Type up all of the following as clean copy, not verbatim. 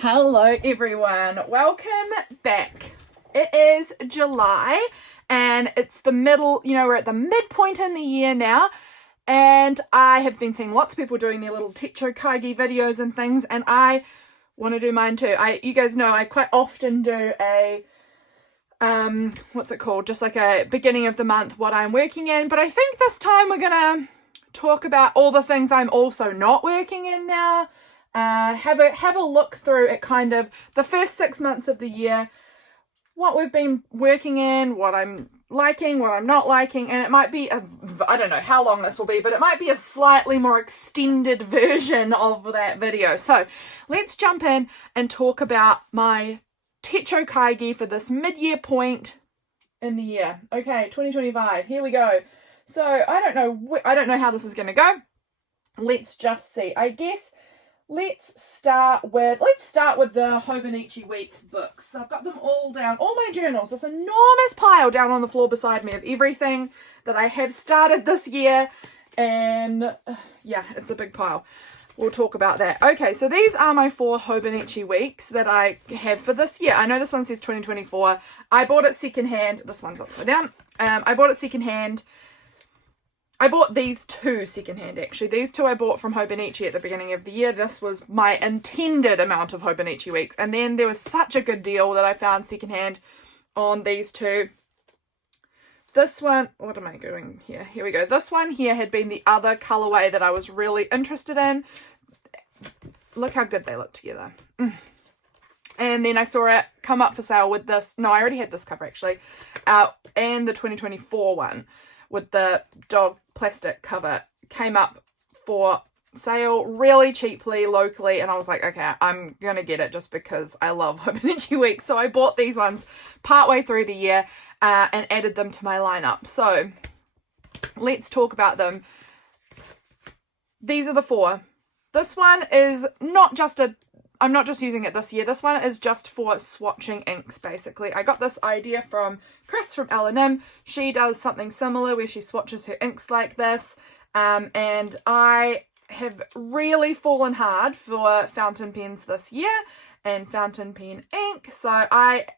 Hello everyone, welcome back. It is July and it's the middle, we're at the midpoint in the year now, and I have been seeing lots of people doing their little Techo Kaigi videos and things, and I want to do mine too. You guys know I quite often do a what's it called, just like a beginning of the month what I'm working in, but I think this time we're gonna talk about all the things I'm also not working in now. Have a look through at kind of the first 6 months of the year, what we've been working in, what I'm liking, what I'm not liking, and it might be I don't know how long this will be, but it might be a slightly more extended version of that video. So let's jump in and talk about my Techo Kaigi for this mid-year point in the year. Okay, 2025, here we go. So I don't know how this is going to go. Let's just see. I guess let's start with the Hobonichi Weeks books. I've got them all down, all my journals, this enormous pile down on the floor beside me of everything that I have started this year, and yeah, it's a big pile. We'll talk about that. Okay, so these are my 4 Hobonichi Weeks that I have for this year. I know this one says 2024. I bought it secondhand. This one's upside down. I bought it secondhand. I bought these 2 secondhand, actually. These 2 I bought from Hobonichi at the beginning of the year. This was my intended amount of Hobonichi Weeks. And then there was such a good deal that I found secondhand on these 2. This one, what am I doing here? Here we go. This one here had been the other colorway that I was really interested in. Look how good they look together. And then I saw it come up for sale with this. No, I already had this cover, actually. And the 2024 one with the dog plastic cover came up for sale really cheaply locally, and I was like, okay, I'm gonna get it just because I love Hobonichi Weeks. So I bought these ones partway through the year and added them to my lineup. So let's talk about them. These are the 4. This one is not just I'm not just using it this year. This one is just for swatching inks, basically. I got this idea from Chris from L&M. She does something similar where she swatches her inks like this. And I have really fallen hard for fountain pens this year and fountain pen ink. So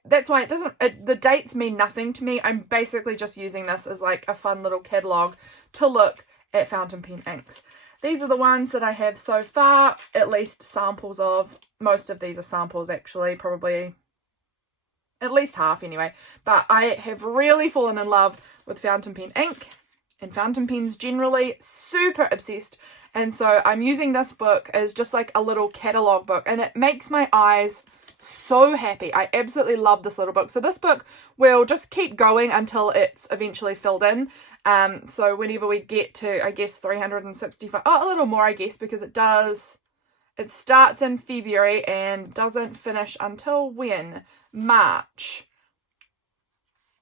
that's why the dates mean nothing to me. I'm basically just using this as like a fun little catalog to look at fountain pen inks. These are the ones that I have so far, at least samples of. Most of these are samples, actually, probably at least half anyway. But I have really fallen in love with fountain pen ink and fountain pens generally, super obsessed. And so I'm using this book as just like a little catalogue book, and it makes my eyes so happy. I absolutely love this little book. So this book will just keep going until it's eventually filled in. So whenever we get to, I guess, 365, a little more, I guess, because it starts in February and doesn't finish until when? March,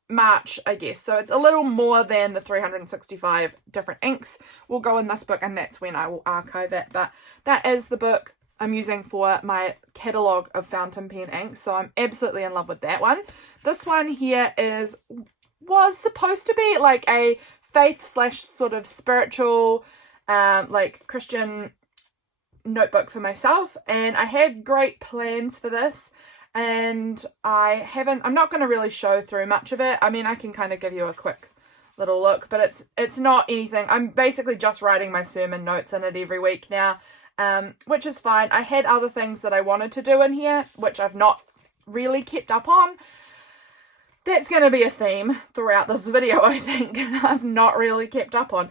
I guess. So it's a little more than the 365 different inks will go in this book, and that's when I will archive it. But that is the book I'm using for my catalogue of fountain pen inks, so I'm absolutely in love with that one. This one here was supposed to be like a faith / sort of spiritual, like Christian notebook for myself, and I had great plans for this, and I'm not going to really show through much of it. I mean, I can kind of give you a quick little look, but it's not anything. I'm basically just writing my sermon notes in it every week now, which is fine. I had other things that I wanted to do in here, which I've not really kept up on. That's going to be a theme throughout this video, I think. I've not really kept up on.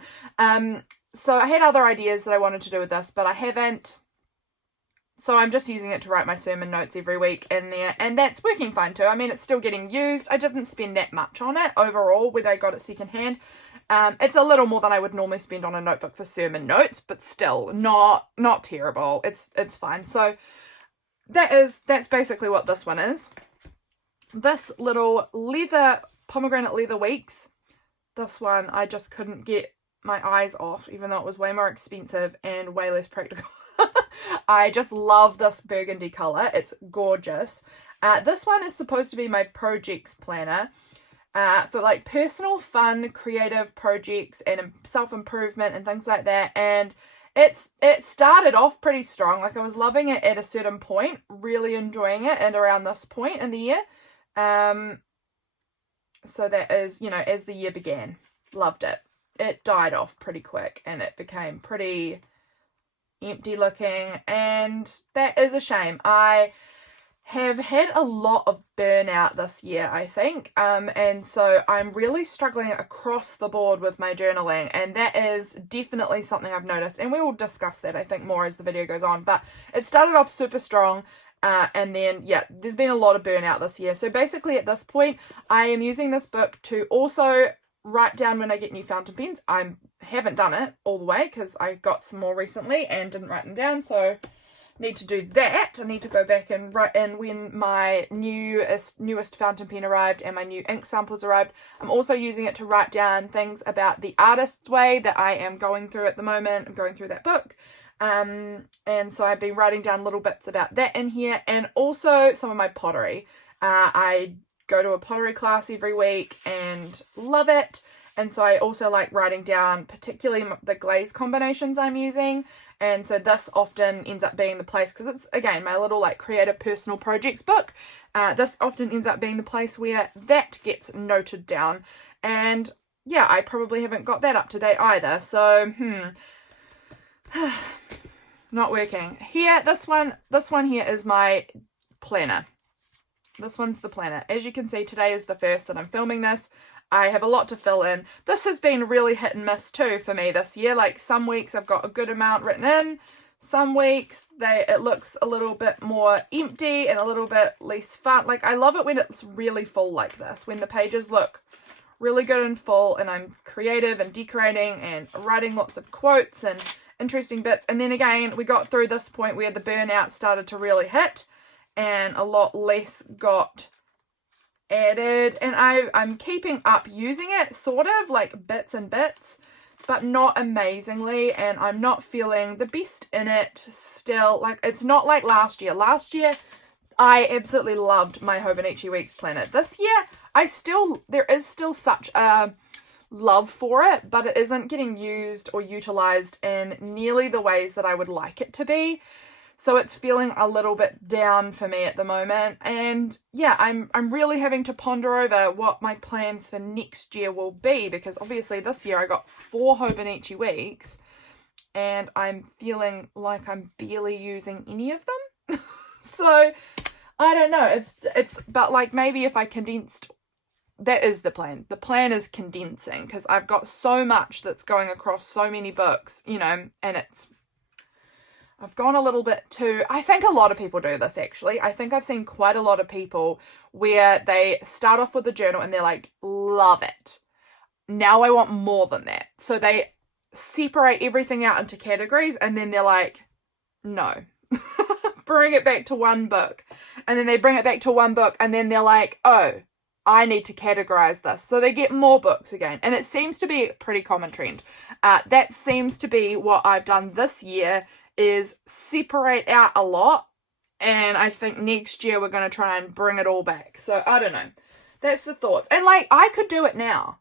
So I had other ideas that I wanted to do with this, but I haven't. So I'm just using it to write my sermon notes every week in there, and that's working fine too. I mean, it's still getting used. I didn't spend that much on it overall when I got it secondhand. It's a little more than I would normally spend on a notebook for sermon notes, but still not terrible. It's fine. So that's basically what this one is. This little pomegranate leather Weeks, this one I just couldn't get my eyes off, even though it was way more expensive and way less practical. I just love this burgundy colour. It's gorgeous. This one is supposed to be my projects planner for like personal fun creative projects and self-improvement and things like that, and it started off pretty strong. Like I was loving it at a certain point, really enjoying it, and around this point in the year. So that is, you know, as the year began, loved it. It died off pretty quick and it became pretty empty looking, and that is a shame. I have had a lot of burnout this year, I think, and so I'm really struggling across the board with my journaling, and that is definitely something I've noticed, and we will discuss that, I think, more as the video goes on. But it started off super strong, and then, yeah, there's been a lot of burnout this year. So basically at this point, I am using this book to also write down when I get new fountain pens. I haven't done it all the way because I got some more recently and didn't write them down, so need to do that. I need to go back and write in when my newest fountain pen arrived and my new ink samples arrived. I'm also using it to write down things about the artist's way that I am going through at the moment. I'm going through that book. And so I've been writing down little bits about that in here, and also some of my pottery. I go to a pottery class every week and love it. And so I also like writing down particularly the glaze combinations I'm using. And so this often ends up being the place, because it's, again, my little like creative personal projects book. This often ends up being the place where that gets noted down. And yeah, I probably haven't got that up to date either. So, not working. Here, this one here is my planner. This one's the planner. As you can see, today is the first that I'm filming this. I have a lot to fill in. This has been really hit and miss too for me this year. Like some weeks I've got a good amount written in. Some weeks it looks a little bit more empty and a little bit less fun. Like I love it when it's really full like this, when the pages look really good and full and I'm creative and decorating and writing lots of quotes and interesting bits. And then again, we got through this point where the burnout started to really hit and a lot less got added, and I'm keeping up using it, sort of like bits and bits, but not amazingly, and I'm not feeling the best in it still. Like it's not like last year. Last year I absolutely loved my Hobonichi Weeks planner. This year there is still such a love for it, but it isn't getting used or utilized in nearly the ways that I would like it to be. So it's feeling a little bit down for me at the moment. And yeah, I'm really having to ponder over what my plans for next year will be, because obviously this year I got 4 Hobonichi Weeks and I'm feeling like I'm barely using any of them. So I don't know. But like maybe if I condensed, that is the plan. The plan is condensing, because I've got so much that's going across so many books, you know, and I've gone a little bit too, I think a lot of people do this actually. I think I've seen quite a lot of people where they start off with a journal and they're like, love it. Now I want more than that. So they separate everything out into categories and then they're like, no, bring it back to one book. And then they bring it back to one book and then they're like, oh, I need to categorize this. So they get more books again. And it seems to be a pretty common trend. That seems to be what I've done this year, is separate out a lot, and I think next year we're going to try and bring it all back. So I don't know, that's the thoughts. And like I could do it now,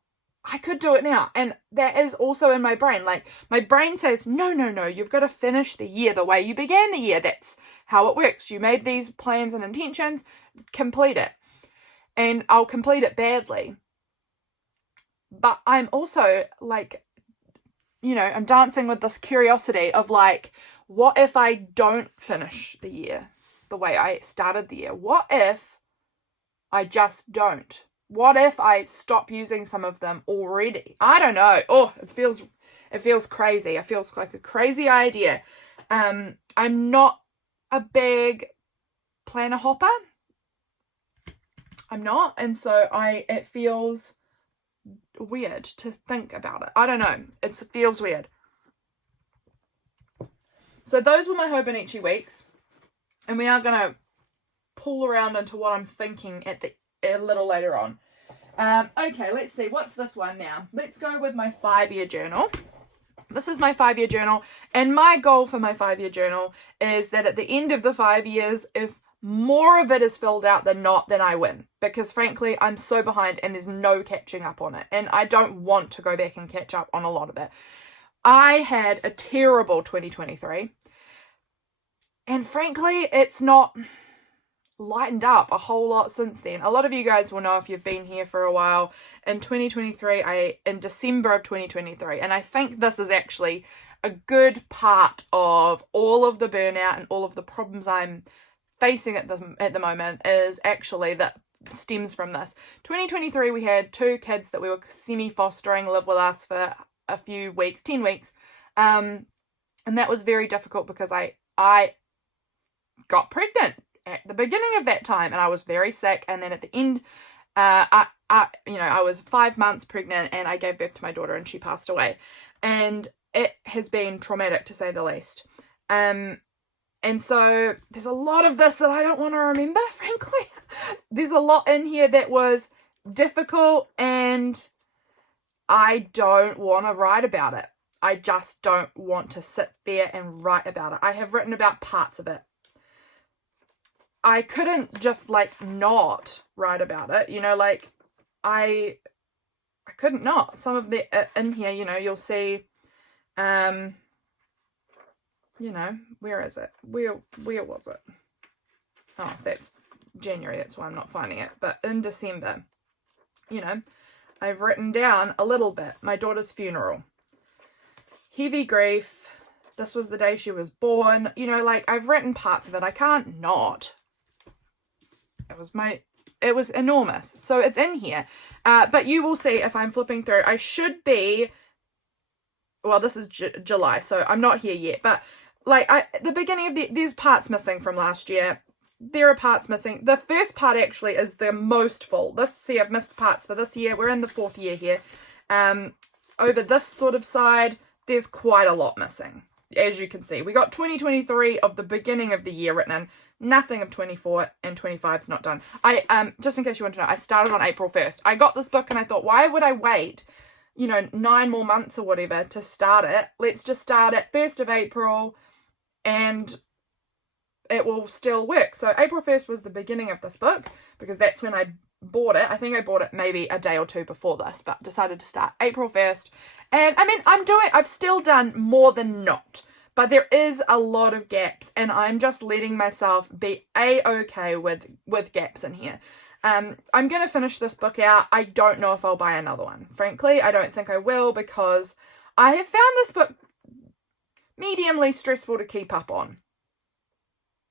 and that is also in my brain. Like my brain says no, you've got to finish the year the way you began the year. That's how it works. You made these plans and intentions, complete it. And I'll complete it badly, but I'm also like, you know, I'm dancing with this curiosity of like, what if I don't finish the year the way I started the year? What if I just don't? What if I stop using some of them already? I don't know. Oh, it feels crazy. It feels like a crazy idea. I'm not a big planner hopper. I'm not. And so it feels weird to think about it. I don't know. It feels weird. So those were my Hobonichi Weeks, and we are going to pull around into what I'm thinking a little later on. Okay, let's see. What's this one now? Let's go with my 5-year journal. This is my 5-year journal, and my goal for my 5-year journal is that at the end of the 5 years, if more of it is filled out than not, then I win. Because frankly, I'm so behind and there's no catching up on it. And I don't want to go back and catch up on a lot of it. I had a terrible 2023. And frankly, it's not lightened up a whole lot since then. A lot of you guys will know if you've been here for a while. In 2023, in December of 2023, and I think this is actually a good part of all of the burnout and all of the problems I'm facing at the moment is actually that stems from this. 2023, we had 2 kids that we were semi-fostering live with us for a few weeks, 10 weeks. And that was very difficult because I got pregnant at the beginning of that time, and I was very sick. And then at the end, I was 5 months pregnant, and I gave birth to my daughter, and she passed away. And it has been traumatic, to say the least. And so there's a lot of this that I don't want to remember, frankly. There's a lot in here that was difficult, and I don't want to write about it. I just don't want to sit there and write about it. I have written about parts of it. I couldn't just not write about it, I couldn't not. Some of the in here, you'll see, where is it? Where was it? Oh, that's January, that's why I'm not finding it. But in December, I've written down a little bit. My daughter's funeral. Heavy grief. This was the day she was born. I've written parts of it. I can't not. It was enormous. So it's in here. But you will see if I'm flipping through. I should be, well, this is July, so I'm not here yet. But the beginning of there's parts missing from last year. There are parts missing. The first part actually is the most full. I've missed parts for this year. We're in the 4th year here. Over this sort of side, there's quite a lot missing. As you can see, we got 2023 of the beginning of the year written in. Nothing of 24 and 25 is not done. I just in case you want to know, I started on April 1st. I got this book and I thought, why would I wait, 9 more months or whatever to start it? Let's just start at 1st of April and it will still work. So April 1st was the beginning of this book because that's when I bought it. I think I bought it maybe a day or 2 before this, but decided to start April 1st. And I mean, I've still done more than not, but there is a lot of gaps and I'm just letting myself be a-okay with gaps in here. I'm going to finish this book out. I don't know if I'll buy another one. Frankly, I don't think I will because I have found this book mediumly stressful to keep up on.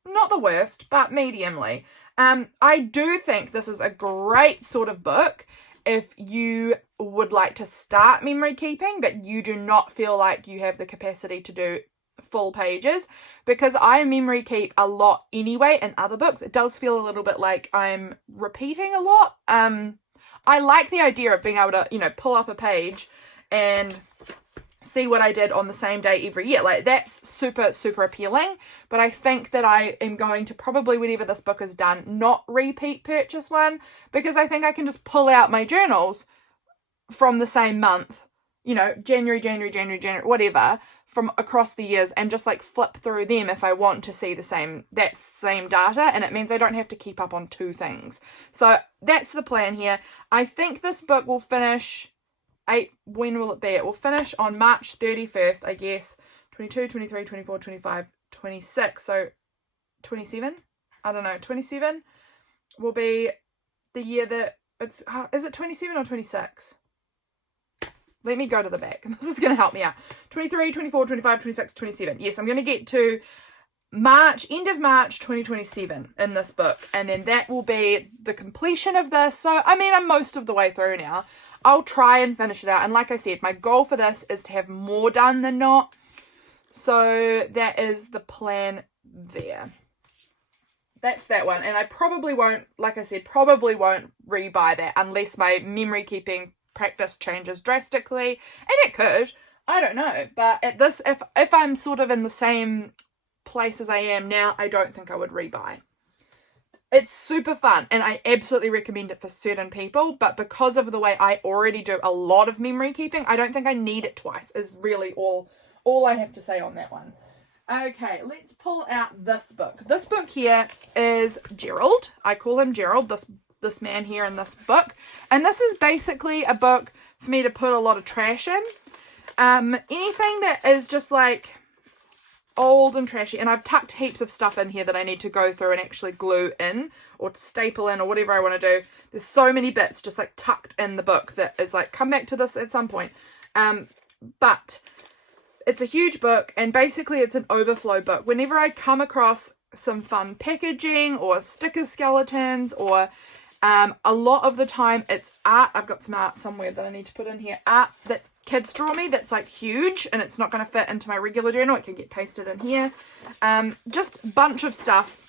Not the worst, but mediumly. I do think this is a great sort of book if you would like to start memory keeping, but you do not feel like you have the capacity to do full pages, because I memory keep a lot anyway in other books. It does feel a little bit like I'm repeating a lot. I like the idea of being able to, pull up a page and see what I did on the same day every year. That's super, super appealing. But I think that I am going to probably, whenever this book is done, not repeat purchase one, because I think I can just pull out my journals from the same month, January, whatever, from across the years, and just flip through them if I want to see that same data, and it means I don't have to keep up on 2 things. So that's the plan here. I think this book will finish when will it be? It will finish on March 31st, I guess. 22, 23, 24, 25, 26. So 27? I don't know. 27 will be the year that it's... Is it 27 or 26? Let me go to the back. This is going to help me out. 23, 24, 25, 26, 27. Yes, I'm going to get to end of March 2027 in this book. And then that will be the completion of this. So, I mean, I'm most of the way through now. I'll try and finish it out. And like I said, my goal for this is to have more done than not. So that is the plan there. That's that one. And I probably won't, like I said, rebuy that unless my memory keeping practice changes drastically. And it could. I don't know. But at this, if I'm sort of in the same place as I am now, I don't think I would rebuy. It's super fun and I absolutely recommend it for certain people, but because of the way I already do a lot of memory keeping, I don't think I need it twice is really all I have to say on that one. Okay, let's pull out this book. This book here is Gerald. I call him Gerald, this man here in this book. And this is basically a book for me to put a lot of trash in. Anything that is just like old and trashy, and I've tucked heaps of stuff in here that I need to go through and actually glue in or staple in or whatever I want to do. There's so many bits just like tucked in the book that is like, come back to this at some point. But it's a huge book, and basically it's an overflow book. Whenever I come across some fun packaging or sticker skeletons, or a lot of the time it's art. I've got some art somewhere that I need to put in here. Art that kids draw me that's like huge, and it's not going to fit into my regular journal. It can get pasted in here. Just a bunch of stuff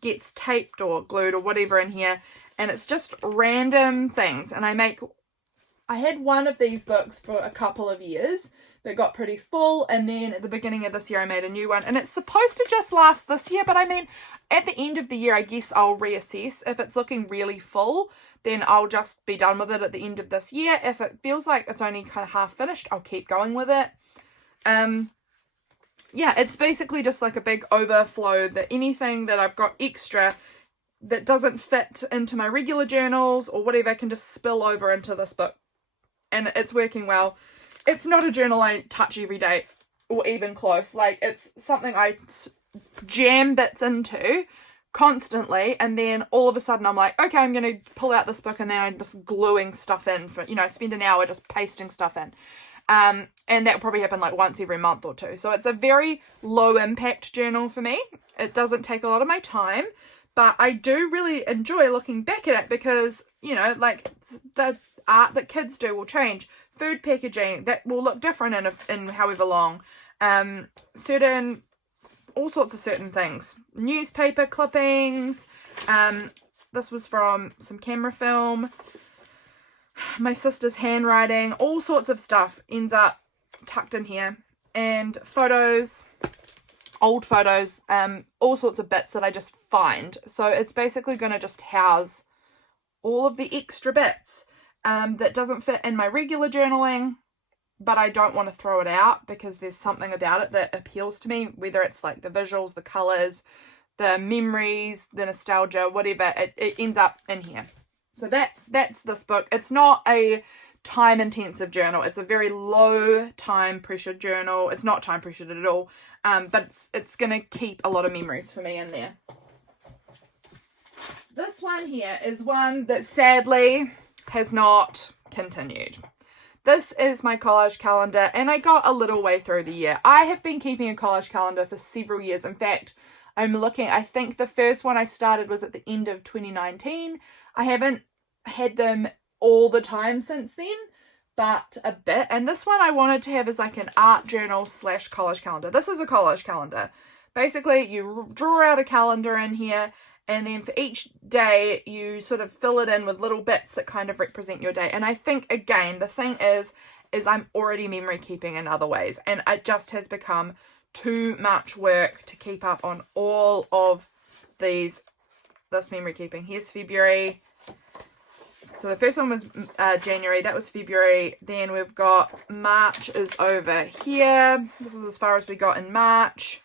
gets taped or glued or whatever in here, and it's just random things. And I had one of these books for a couple of years that got pretty full, and then at the beginning of this year I made a new one, and it's supposed to just last this year, but I mean at the end of the year I guess I'll reassess. If it's looking really full, then I'll just be done with it at the end of this year. If it feels like it's only kind of half finished, I'll keep going with it. Yeah, it's basically just like a big overflow, that anything that I've got extra that doesn't fit into my regular journals or whatever can just spill over into this book, and it's working well. It's not a journal I touch every day or even close. Like, it's something I jam bits into constantly, and then all of a sudden I'm like, okay, I'm going to pull out this book, and then I'm just gluing stuff in for, spend an hour just pasting stuff in. And that will probably happen like once every month or two. So it's a very low impact journal for me. It doesn't take a lot of my time, but I do really enjoy looking back at it because, like the art that kids do will change. Food packaging, that will look different in however long. All sorts of certain things. Newspaper clippings. This was from some camera film. My sister's handwriting. All sorts of stuff ends up tucked in here. And photos, old photos, all sorts of bits that I just find. So it's basically going to just house all of the extra bits that doesn't fit in my regular journaling, but I don't want to throw it out because there's something about it that appeals to me, whether it's like the visuals, the colors, the memories, the nostalgia, whatever, it ends up in here. So that's this book. It's not a time intensive journal. It's a very low time pressure journal. It's not time pressured at all, but it's going to keep a lot of memories for me in there. This one here is one that sadly has not continued. This is my collage calendar, and I got a little way through the year. I have been keeping a collage calendar for several years. In fact, I think the first one I started was at the end of 2019. I haven't had them all the time since then, but a bit. And this one I wanted to have as like an art journal / collage calendar. This is a collage calendar. Basically, you draw out a calendar in here, and then for each day, you sort of fill it in with little bits that kind of represent your day. And I think, again, the thing is I'm already memory keeping in other ways. And it just has become too much work to keep up on all of this memory keeping. Here's February. So the first one was January. That was February. Then we've got March is over here. This is as far as we got in March.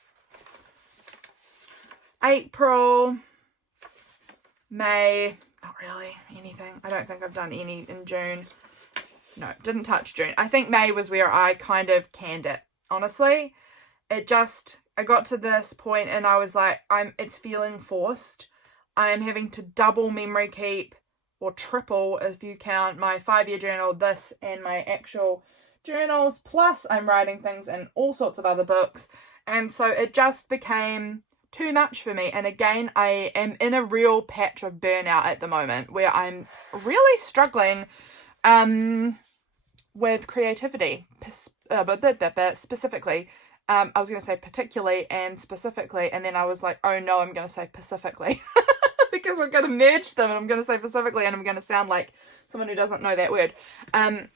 April. May, not really anything. I don't think I've done any in June. No, didn't touch June. I think May was where I kind of canned it. Honestly, I got to this point and I was like, it's feeling forced. I am having to double memory keep, or triple if you count my 5-year journal, this, and my actual journals. Plus I'm writing things in all sorts of other books. And so it just became too much for me. And again, I am in a real patch of burnout at the moment where I'm really struggling with creativity specifically. I was going to say particularly and specifically, and then I was like, oh no, I'm going to say specifically because I'm going to merge them, and I'm going to say specifically, and I'm going to sound like someone who doesn't know that word. I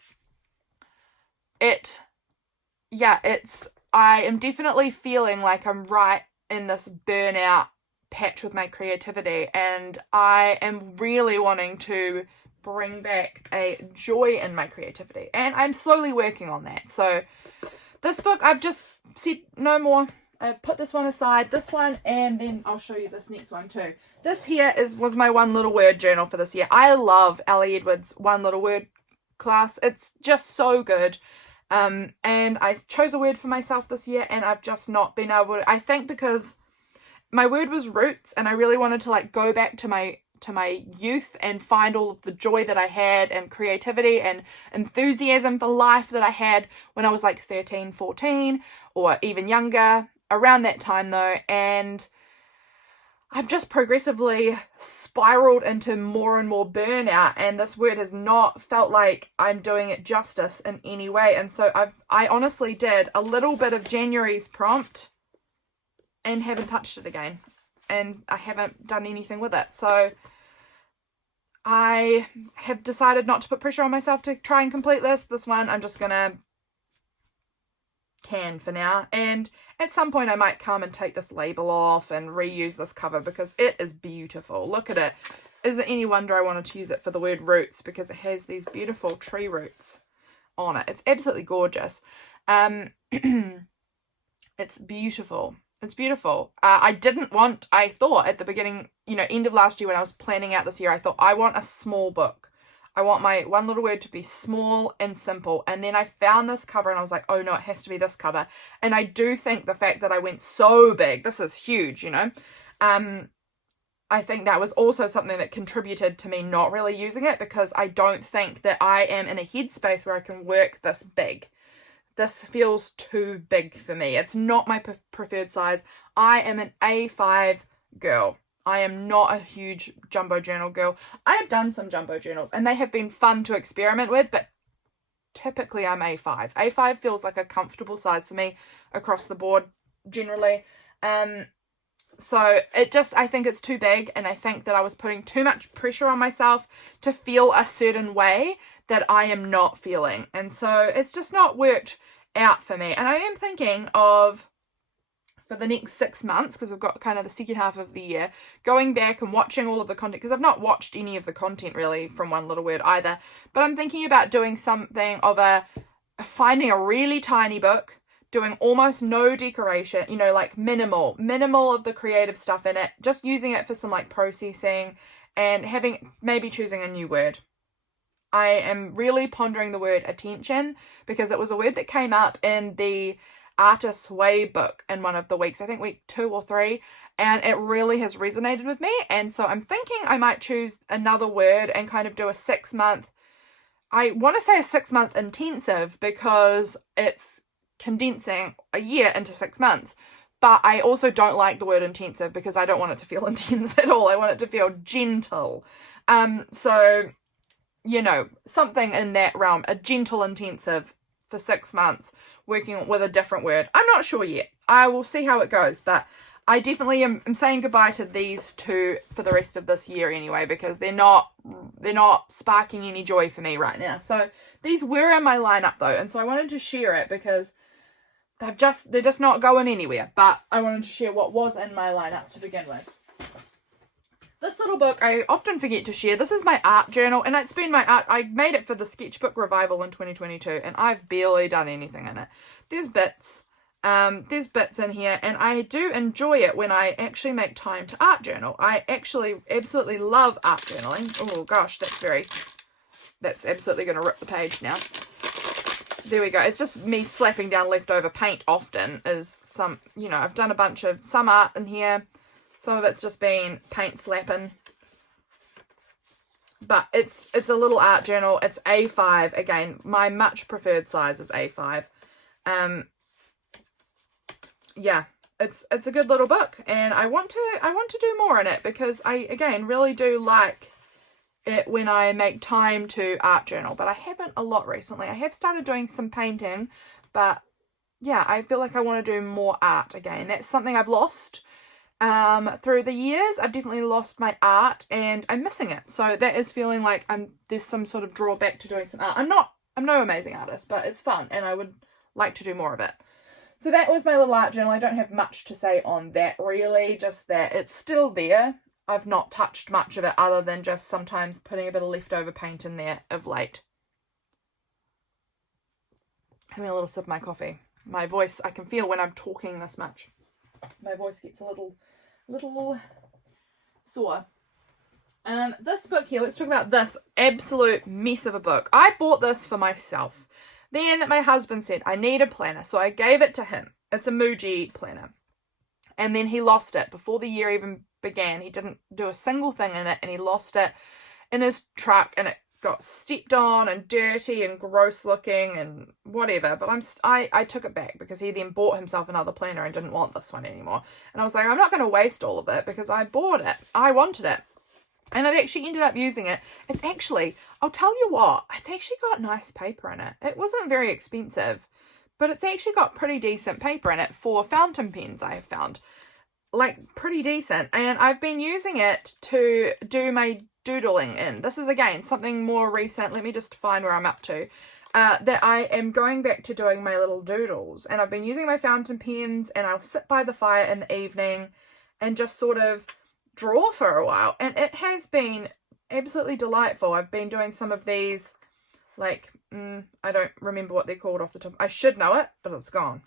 am definitely feeling like I'm right in this burnout patch with my creativity, and I am really wanting to bring back a joy in my creativity, and I'm slowly working on that. So this book, I've just said no more. I've put this one aside, this one, and then I'll show you this next one too. This here was my one little word journal for this year. I love Ellie Edwards' one little word class. It's just so good. And I chose a word for myself this year, and I've just not been able to, I think because my word was roots, and I really wanted to like go back to my youth and find all of the joy that I had and creativity and enthusiasm for life that I had when I was like 13, 14 or even younger, around that time though. And I've just progressively spiraled into more and more burnout, and this word has not felt like I'm doing it justice in any way. And so I honestly did a little bit of January's prompt and haven't touched it again, and I haven't done anything with it. So I have decided not to put pressure on myself to try and complete this one. I'm just gonna can for now, and at some point I might come and take this label off and reuse this cover because it is beautiful. Look at it. Is it any wonder I wanted to use it for the word roots, because it has these beautiful tree roots on it. It's absolutely gorgeous. It's beautiful. It's beautiful. I thought at the beginning, end of last year when I was planning out this year, I thought I want a small book. I want my one little word to be small and simple. And then I found this cover and I was like, oh no, it has to be this cover. And I do think the fact that I went so big, this is huge, I think that was also something that contributed to me not really using it, because I don't think that I am in a headspace where I can work this big. This feels too big for me. It's not my preferred size. I am an A5 girl. I am not a huge jumbo journal girl. I have done some jumbo journals and they have been fun to experiment with, but typically I'm A5. A5 feels like a comfortable size for me across the board generally. So I think it's too big, and I think that I was putting too much pressure on myself to feel a certain way that I am not feeling. And so it's just not worked out for me. And I am thinking of, for the next 6 months, because we've got kind of the second half of the year, going back and watching all of the content, because I've not watched any of the content really from One Little Word either, but I'm thinking about doing something of finding a really tiny book, doing almost no decoration, like minimal of the creative stuff in it, just using it for some like processing and maybe choosing a new word. I am really pondering the word attention, because it was a word that came up in the Artist's Way book in one of the weeks, I think week 2 or 3, and it really has resonated with me. And so I'm thinking I might choose another word and kind of do a 6-month, I want to say a 6-month intensive, because it's condensing a year into 6 months. But I also don't like the word intensive, because I don't want it to feel intense at all. I want it to feel gentle. So something in that realm, a gentle intensive for 6 months, working with a different word. I'm not sure yet. I will see how it goes, but I definitely am saying goodbye to these two for the rest of this year anyway, because they're not sparking any joy for me right now. So these were in my lineup though, and so I wanted to share it because they're just not going anywhere. But I wanted to share what was in my lineup to begin with. This little book I often forget to share. This is my art journal, and it's been my art. I made it for the sketchbook revival in 2022, and I've barely done anything in it. There's bits in here, and I do enjoy it when I actually make time to art journal. I actually absolutely love art journaling. Oh gosh, that's absolutely going to rip the page now. There we go. It's just me slapping down leftover paint often is some, I've done a bunch of some art in here. Some of it's just been paint slapping. But it's a little art journal. It's A5. Again, my much preferred size is A5. Yeah, it's a good little book, and I want to do more in it, because I again really do like it when I make time to art journal, but I haven't a lot recently. I have started doing some painting, but yeah, I feel like I want to do more art again. That's something I've lost through the years. I've definitely lost my art, and I'm missing it. So that is feeling like there's some sort of drawback to doing some art. I'm no amazing artist, but it's fun, and I would like to do more of it. So that was my little art journal. I don't have much to say on that really, just that it's still there. I've not touched much of it other than just sometimes putting a bit of leftover paint in there of late. Having a little sip of my coffee. My voice, I can feel when I'm talking this much, my voice gets a little sore. This book here, let's talk about this absolute mess of a book. I bought this for myself. Then my husband said, I need a planner. So I gave it to him. It's a Muji planner. And then he lost it before the year even began. He didn't do a single thing in it, and he lost it in his truck, and it got stepped on and dirty and gross looking and whatever. But I took it back because he then bought himself another planner and didn't want this one anymore. And I was like, I'm not going to waste all of it because I bought it. I wanted it. And I've actually ended up using it. It's actually, I'll tell you what, it's actually got nice paper in it. It wasn't very expensive, but it's actually got pretty decent paper in it for fountain pens, I have found. Like, pretty decent. And I've been using it to do my doodling in. This is, again, something more recent. Let me just find where I'm up to. That I am going back to doing my little doodles. And I've been using my fountain pens, and I'll sit by the fire in the evening and just sort of draw for a while. And it has been absolutely delightful. I've been doing some of these, like, I don't remember what they're called off the top. I should know it, but it's gone.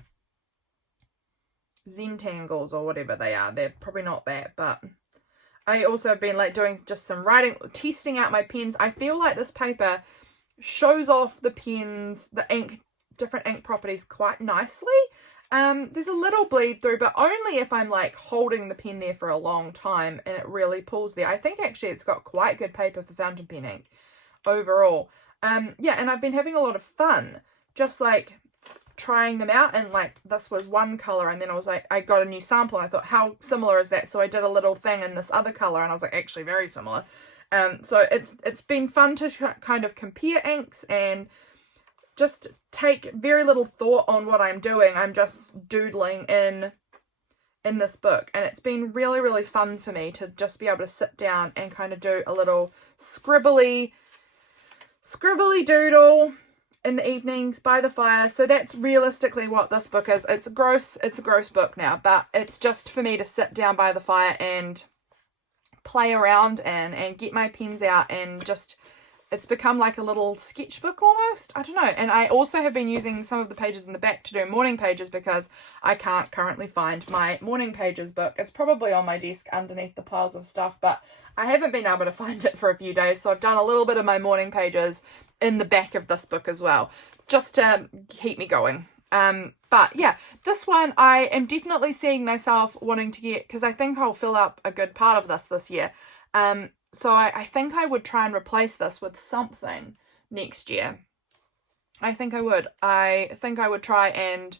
Zentangles or whatever they are. They're probably not that, but I also have been like doing just some writing, testing out my pens. I feel like this paper shows off the pens, the ink, different ink properties quite nicely. There's a little bleed through, but only if I'm like holding the pen there for a long time and it really pulls there. I think actually it's got quite good paper for fountain pen ink overall. Yeah, and I've been having a lot of fun just like trying them out, and like this was one color, and then I was like, I got a new sample and I thought, how similar is that? So I did a little thing in this other color, and I was like, actually very similar. So it's been fun to kind of compare inks and just take very little thought on what I'm doing. I'm just doodling in this book, and it's been really, really fun for me to just be able to sit down and kind of do a little scribbly doodle in the evenings by the fire. So that's realistically what this book is. It's a gross book now, but it's just for me to sit down by the fire and play around and get my pens out, and just it's become like a little sketchbook almost. I don't know. And I also have been using some of the pages in the back to do morning pages because I can't currently find my morning pages book. It's probably on my desk underneath the piles of stuff, but I haven't been able to find it for a few days. So I've done a little bit of my morning pages in the back of this book as well, just to keep me going. But yeah, this one I am definitely seeing myself wanting to get, because I think I'll fill up a good part of this year. So I think I would try and replace this with something next year. I think I would. I think I would try and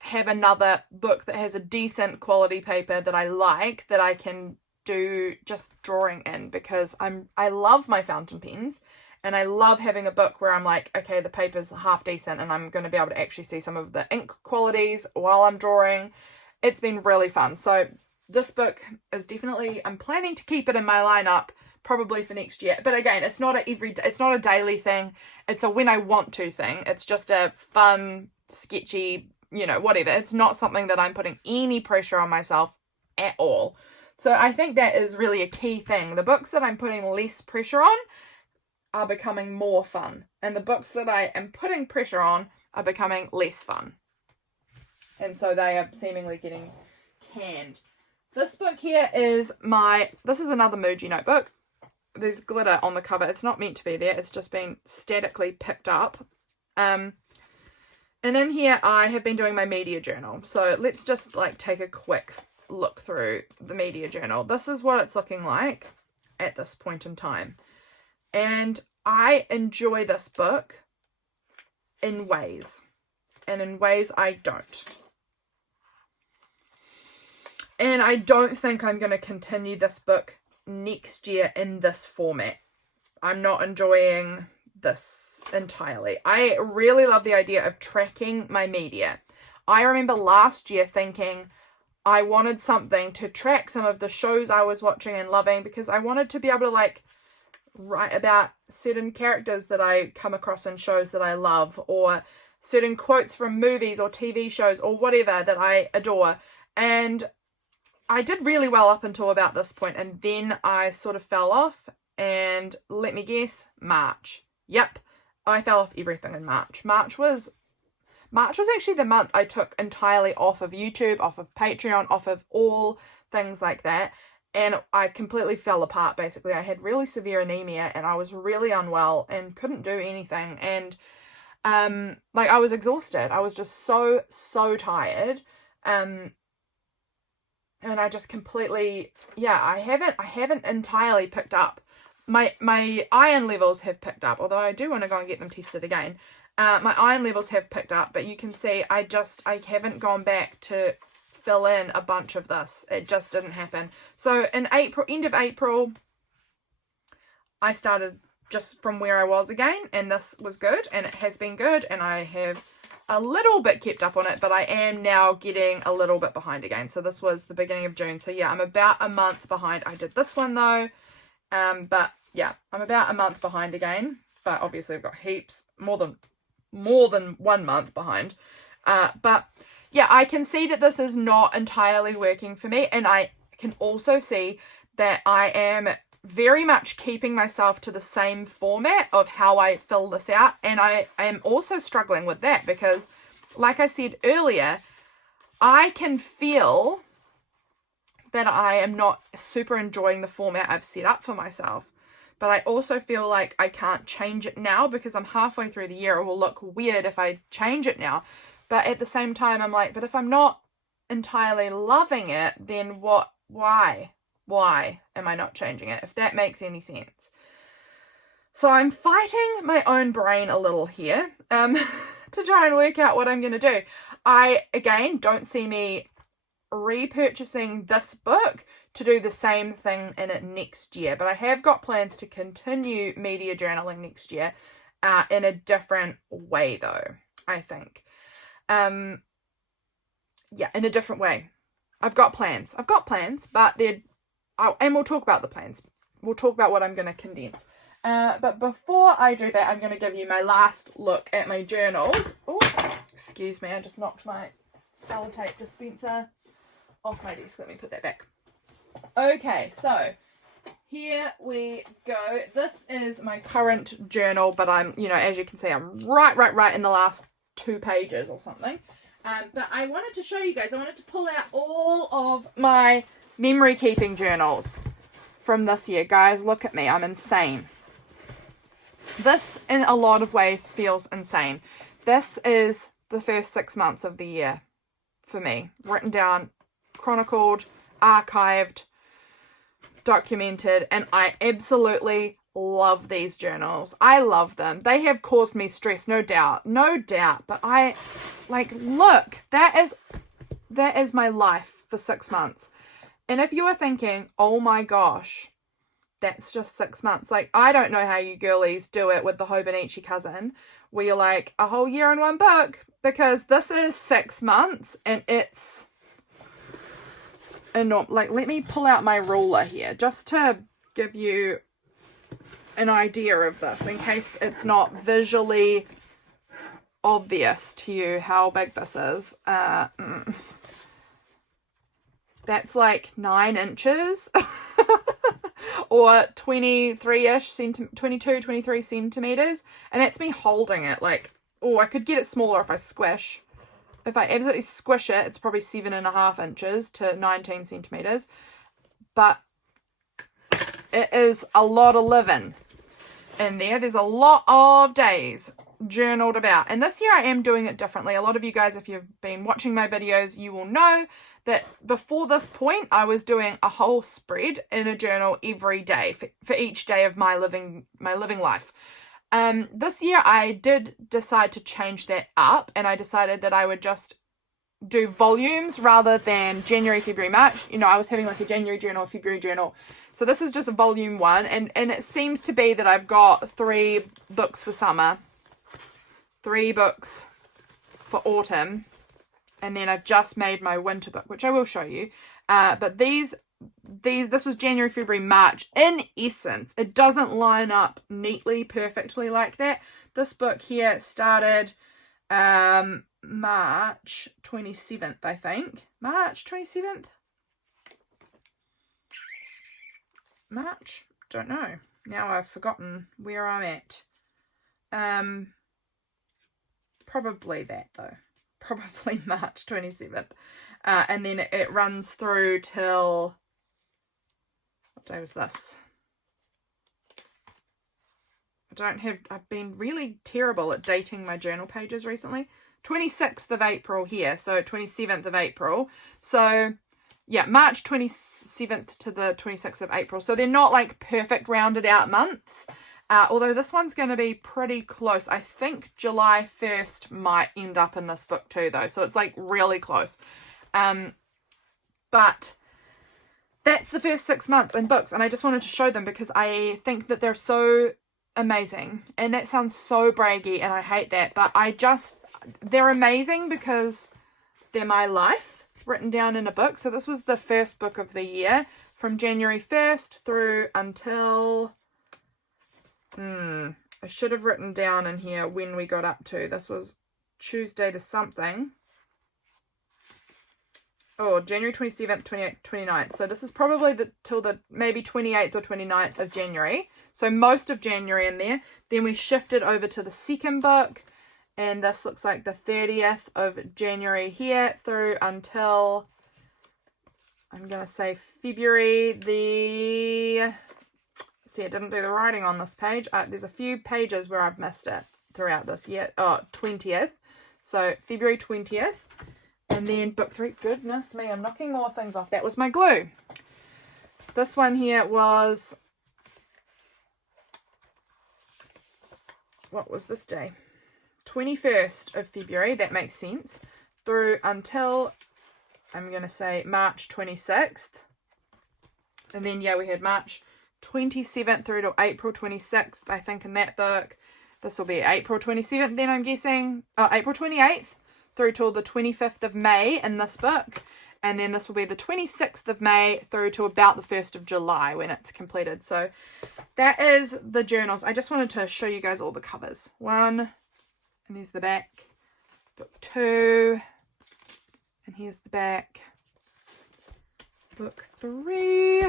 have another book that has a decent quality paper that I like, that I can do just drawing in, because I love my fountain pens, and I love having a book where I'm like, okay, the paper's half decent and I'm going to be able to actually see some of the ink qualities while I'm drawing. It's been really fun. So this book is definitely, I'm planning to keep it in my lineup probably for next year. But again, it's not a daily thing. It's a when I want to thing. It's just a fun, sketchy, whatever. It's not something that I'm putting any pressure on myself at all. So I think that is really a key thing. The books that I'm putting less pressure on are becoming more fun, and the books that I am putting pressure on are becoming less fun. And so they are seemingly getting canned. This book here is this is another Muji notebook. There's glitter on the cover. It's not meant to be there. It's just been statically picked up. And in here I have been doing my media journal. So let's just like take a quick look through the media journal. This is what it's looking like at this point in time. And I enjoy this book in ways, and in ways I don't. And I don't think I'm going to continue this book next year in this format. I'm not enjoying this entirely. I really love the idea of tracking my media. I remember last year thinking I wanted something to track some of the shows I was watching and loving, because I wanted to be able to like write about certain characters that I come across in shows that I love, or certain quotes from movies or TV shows or whatever that I adore. And I did really well up until about this point, and then I sort of fell off, and let me guess, March. Yep, I fell off everything in March. March was actually the month I took entirely off of YouTube, off of Patreon, off of all things like that. and I completely fell apart. Basically, I had really severe anemia and I was really unwell and couldn't do anything, and like I was exhausted. I was just so tired, and I just completely, yeah, I haven't entirely picked up. My iron levels have picked up, although I do want to go and get them tested again. My iron levels have picked up, but you can see I haven't gone back to fill in a bunch of this. It just didn't happen. So in April, end of April, I started just from where I was again, and this was good, and it has been good, and I have a little bit kept up on it, but I am now getting a little bit behind again. So this was the beginning of June, so yeah, I'm about a month behind. I did this one though, but yeah, I'm about a month behind again, but obviously I've got heaps more than 1 month behind, but yeah, I can see that this is not entirely working for me, and I can also see that I am very much keeping myself to the same format of how I fill this out, and I am also struggling with that because, like I said earlier, I can feel that I am not super enjoying the format I've set up for myself, but I also feel like I can't change it now because I'm halfway through the year. It will look weird if I change it now, but at the same time I'm like, but if I'm not entirely loving it, then why am I not changing it, if that makes any sense? So I'm fighting my own brain a little here to try and work out what I'm going to do. I, again, don't see me repurchasing this book to do the same thing in it next year, but I have got plans to continue media journaling next year in a different way though, I think. Yeah, in a different way. I've got plans, but they're, and we'll talk about the plans. We'll talk about what I'm going to condense. But before I do that, I'm going to give you my last look at my journals. Oh, excuse me, I just knocked my sellotape dispenser off my desk. Let me put that back. Okay, so here we go. This is my current journal, but I'm, as you can see, I'm right in the last 2 pages or something. But I wanted to show you guys, I wanted to pull out all of my memory keeping journals from this year. Guys, look at me, I'm insane. This in a lot of ways feels insane. This is the first 6 months of the year for me. Written down, chronicled, archived, documented, and I absolutely love these journals. I love them. They have caused me stress, no doubt, but I look, that is my life for 6 months. And if you are thinking, oh my gosh, that's just 6 months, like, I don't know how you girlies do it with the Hobonichi cousin where you're like a whole year in one book, because this is 6 months and it's enormous. Like, let me pull out my ruler here just to give you an idea of this in case it's not visually obvious to you how big this is. That's like 9 inches or 23-ish 22, 23 centimeters, and that's me holding it. Like, oh, I could get it smaller if I squish. If I absolutely squish it, it's probably 7.5 inches to 19 centimeters, but it is a lot of living in there. There's a lot of days journaled about, and this year I am doing it differently. A lot of you guys, if you've been watching my videos, you will know that before this point I was doing a whole spread in a journal every day for each day of my living life. This year I did decide to change that up, and I decided that I would just do volumes rather than January, February, March. I was having like a January journal, a February journal. So this is just a volume 1, and it seems to be that I've got 3 books for summer, 3 books for autumn, and then I've just made my winter book, which I will show you. But this was January, February, March. In essence, it doesn't line up neatly, perfectly like that. This book here started March 27th, I think. March 27th? March? Don't know. Now I've forgotten where I'm at. Probably that though. Probably March 27th. And then it runs through till day was this? I've been really terrible at dating my journal pages recently. 26th of April here, so 27th of April. So yeah, March 27th to the 26th of April. So they're not like perfect rounded out months. Although this one's going to be pretty close. I think July 1st might end up in this book too though. So it's like really close. But that's the first 6 months in books. And I just wanted to show them because I think that they're so amazing. And that sounds so braggy and I hate that. But they're amazing because they're my life written down in a book. So this was the first book of the year from January 1st through until, I should have written down in here when we got up to. This was Tuesday the something. Oh, January 27th, 28th, 29th. So this is probably till the maybe 28th or 29th of January. So most of January in there. Then we shifted over to the second book. And this looks like the 30th of January here through until, I'm going to say February see, I didn't do the writing on this page. There's a few pages where I've missed it throughout this year. Oh, 20th. So February 20th. And then book 3. Goodness me, I'm knocking more things off. That was my glue. This one here was, what was this day? 21st of February. That makes sense. Through until, I'm going to say March 26th. And then, yeah, we had March 27th through to April 26th, I think, in that book. This will be April 27th then, I'm guessing. Oh, April 28th through till the 25th of May in this book. And then this will be the 26th of May through to about the 1st of July when it's completed. So that is the journals. I just wanted to show you guys all the covers. 1, and there's the back. Book 2, and here's the back. Book 3.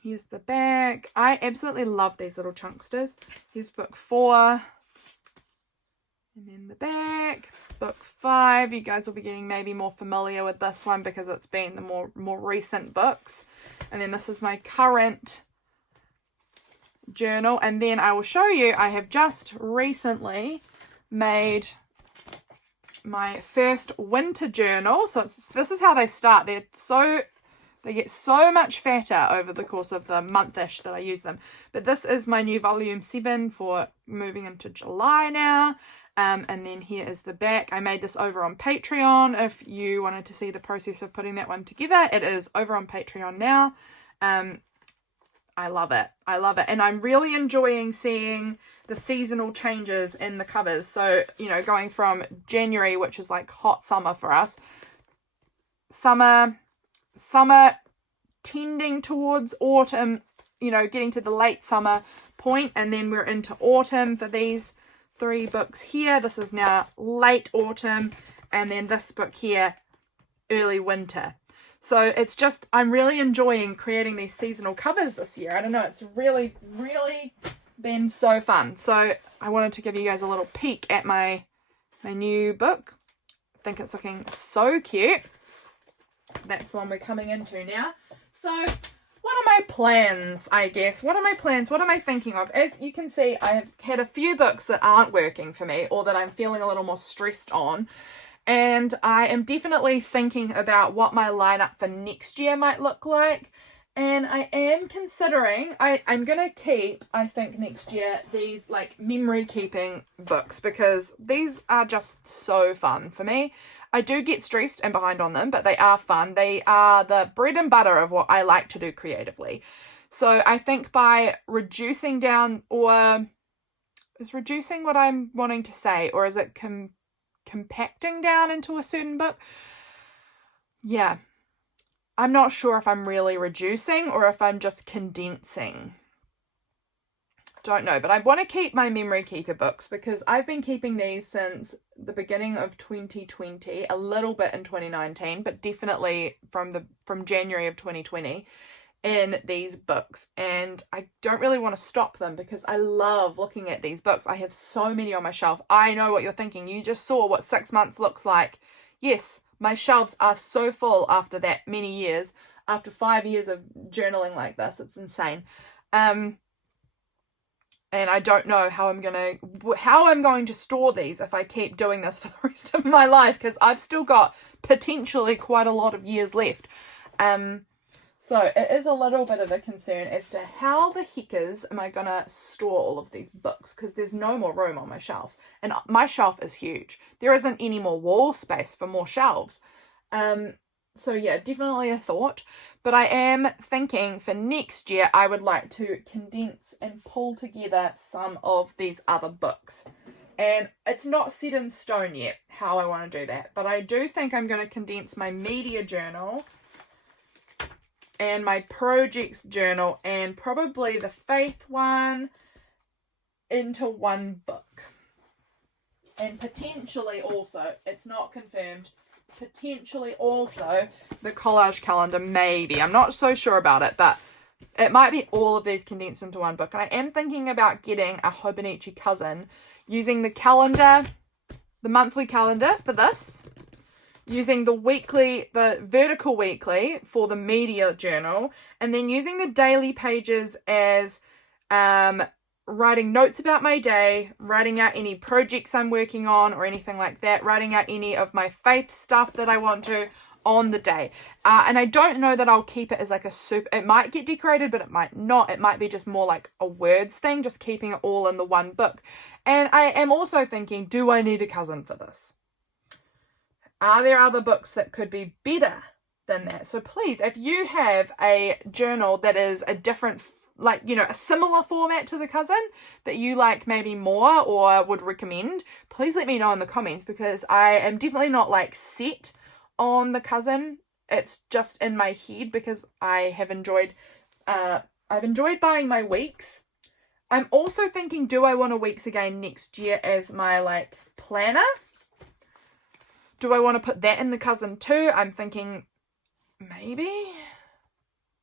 Here's the back. I absolutely love these little chunksters. Here's book 4. And then the back. Book 5. You guys will be getting maybe more familiar with this one because it's been the more recent books. And then this is my current journal. And then I will show you, I have just recently made my first winter journal. So this is how they start. They get so much fatter over the course of the month-ish that I use them. But this is my new volume 7 for moving into July now. And then here is the back. I made this over on Patreon. If you wanted to see the process of putting that one together, it is over on Patreon now. I love it. I love it. And I'm really enjoying seeing the seasonal changes in the covers. So, you know, going from January, which is like hot summer for us, summer tending towards autumn, you know, getting to the late summer point, and then we're into autumn for these 3 books here. This is now late autumn, and then this book here, early winter. So it's just, I'm really enjoying creating these seasonal covers this year. I don't know, it's really, really been so fun. So I wanted to give you guys a little peek at my new book. I think it's looking so cute. That's the one we're coming into now. So what are my plans, I guess? What are my plans? What am I thinking of? As you can see, I have had a few books that aren't working for me or that I'm feeling a little more stressed on. And I am definitely thinking about what my lineup for next year might look like. And I am considering, I'm going to keep, I think next year, these like memory keeping books because these are just so fun for me. I do get stressed and behind on them, but they are fun. They are the bread and butter of what I like to do creatively. So I think by reducing down, or is reducing what I'm wanting to say, or is it compacting down into a certain book? Yeah. I'm not sure if I'm really reducing or if I'm just condensing. Don't know, but I want to keep my memory keeper books because I've been keeping these since the beginning of 2020, a little bit in 2019, but definitely from January of 2020 in these books. And I don't really want to stop them because I love looking at these books. I have so many on my shelf. I know what you're thinking. You just saw what 6 months looks like. Yes, my shelves are so full after that many years after 5 years of journaling like this. It's insane. And I don't know how I'm going to store these if I keep doing this for the rest of my life, because I've still got potentially quite a lot of years left. So it is a little bit of a concern as to how the heckers am I going to store all of these books, because there's no more room on my shelf. And my shelf is huge. There isn't any more wall space for more shelves. So yeah, definitely a thought. But I am thinking for next year, I would like to condense and pull together some of these other books. And it's not set in stone yet how I want to do that. But I do think I'm going to condense my media journal and my projects journal and probably the faith one into one book. And potentially also, it's not confirmed, potentially also the collage calendar, maybe. I'm not so sure about it, but it might be all of these condensed into one book. And I am thinking about getting a Hobonichi cousin, using the calendar, the monthly calendar for this, using the vertical weekly for the media journal, and then using the daily pages as writing notes about my day, writing out any projects I'm working on or anything like that, writing out any of my faith stuff that I want to on the day. And I don't know that I'll keep it as like it might get decorated, but it might not. It might be just more like a words thing, just keeping it all in the one book. And I am also thinking, do I need a cousin for this? Are there other books that could be better than that? So please, if you have a journal that is a different, like, you know, a similar format to the cousin that you like maybe more or would recommend, please let me know in the comments, because I am definitely not like set on the cousin. It's just in my head because I have enjoyed, I've enjoyed buying my weeks. I'm also thinking, do I want a weeks again next year as my like planner? Do I want to put that in the cousin too? I'm thinking maybe.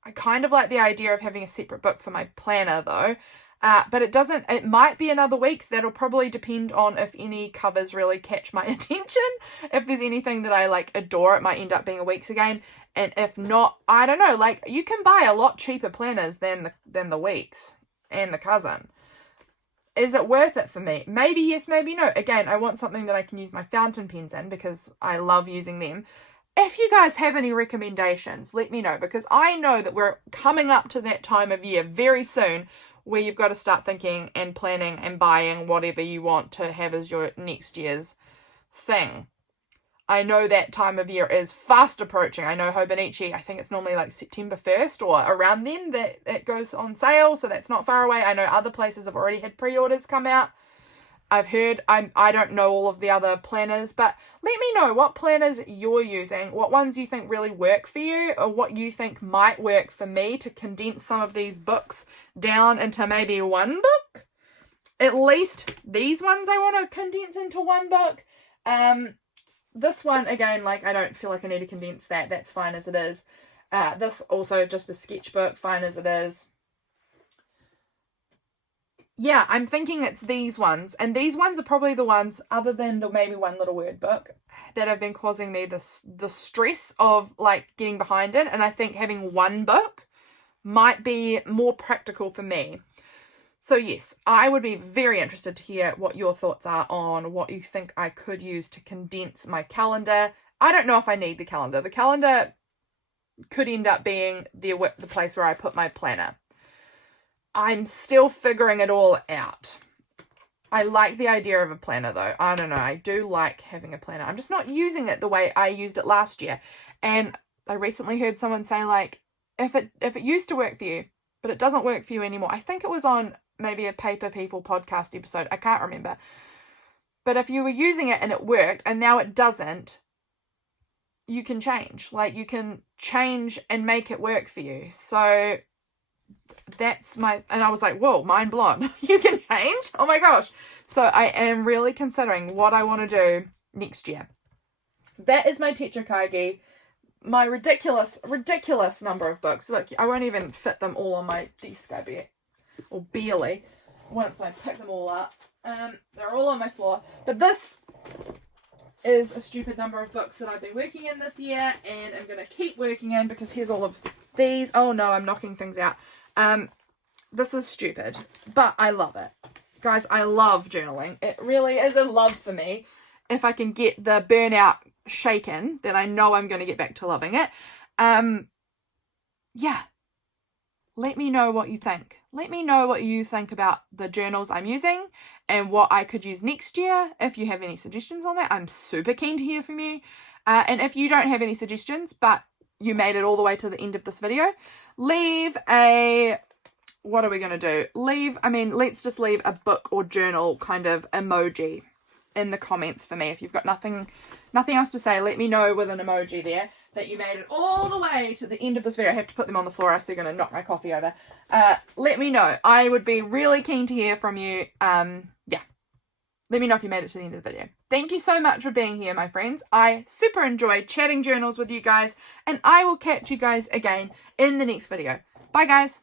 I kind of like the idea of having a separate book for my planner though. But it might be another week's. That'll probably depend on if any covers really catch my attention. If there's anything that I like adore, it might end up being a week's again. And if not, I don't know, like you can buy a lot cheaper planners than the weeks and the cousin. Is it worth it for me? Maybe yes, maybe no. Again, I want something that I can use my fountain pens in because I love using them. If you guys have any recommendations, let me know, because I know that we're coming up to that time of year very soon where you've got to start thinking and planning and buying whatever you want to have as your next year's thing. I know that time of year is fast approaching. I know Hobonichi, I think it's normally like September 1st or around then that it goes on sale, so that's not far away. I know other places have already had pre-orders come out. I've heard, I don't know all of the other planners, but let me know what planners you're using, what ones you think really work for you, or what you think might work for me to condense some of these books down into maybe one book. At least these ones I want to condense into one book. This one, again, like I don't feel like I need to condense that. That's fine as it is. This also just a sketchbook, fine as it is. Yeah, I'm thinking it's these ones. And these ones are probably the ones, other than the maybe one little word book, that have been causing me the stress of like getting behind it. And I think having one book might be more practical for me. So yes, I would be very interested to hear what your thoughts are on what you think I could use to condense my calendar. I don't know if I need the calendar. The calendar could end up being the place where I put my planner. I'm still figuring it all out. I like the idea of a planner though. I don't know. I do like having a planner. I'm just not using it the way I used it last year. And I recently heard someone say like, if it used to work for you, but it doesn't work for you anymore. I think it was on maybe a Paper People podcast episode. I can't remember. But if you were using it and it worked and now it doesn't, you can change. Like you can change and make it work for you. So that's and I was like, whoa, mind blown. You can change? Oh my gosh. So I am really considering what I want to do next year. That is my Techo Kaigi. My ridiculous number of books. Look, I won't even fit them all on my desk, I bet. Or barely. Once I pick them all up. They're all on my floor. But this is a stupid number of books that I've been working in this year, and I'm going to keep working in because here's all of these. Oh no, I'm knocking things out. This is stupid, but I love it. Guys, I love journaling. It really is a love for me. If I can get the burnout shaken, then I know I'm going to get back to loving it. Yeah. Let me know what you think. Let me know what you think about the journals I'm using and what I could use next year. If you have any suggestions on that, I'm super keen to hear from you. And if you don't have any suggestions, but you made it all the way to the end of this video, leave a... What are we going to do? Let's just leave a book or journal kind of emoji in the comments for me. If you've got nothing else to say, let me know with an emoji there that you made it all the way to the end of this video. I have to put them on the floor, else they're going to knock my coffee over. Let me know. I would be really keen to hear from you. Yeah. Let me know if you made it to the end of the video. Thank you so much for being here, my friends. I super enjoyed chatting journals with you guys, and I will catch you guys again in the next video. Bye, guys.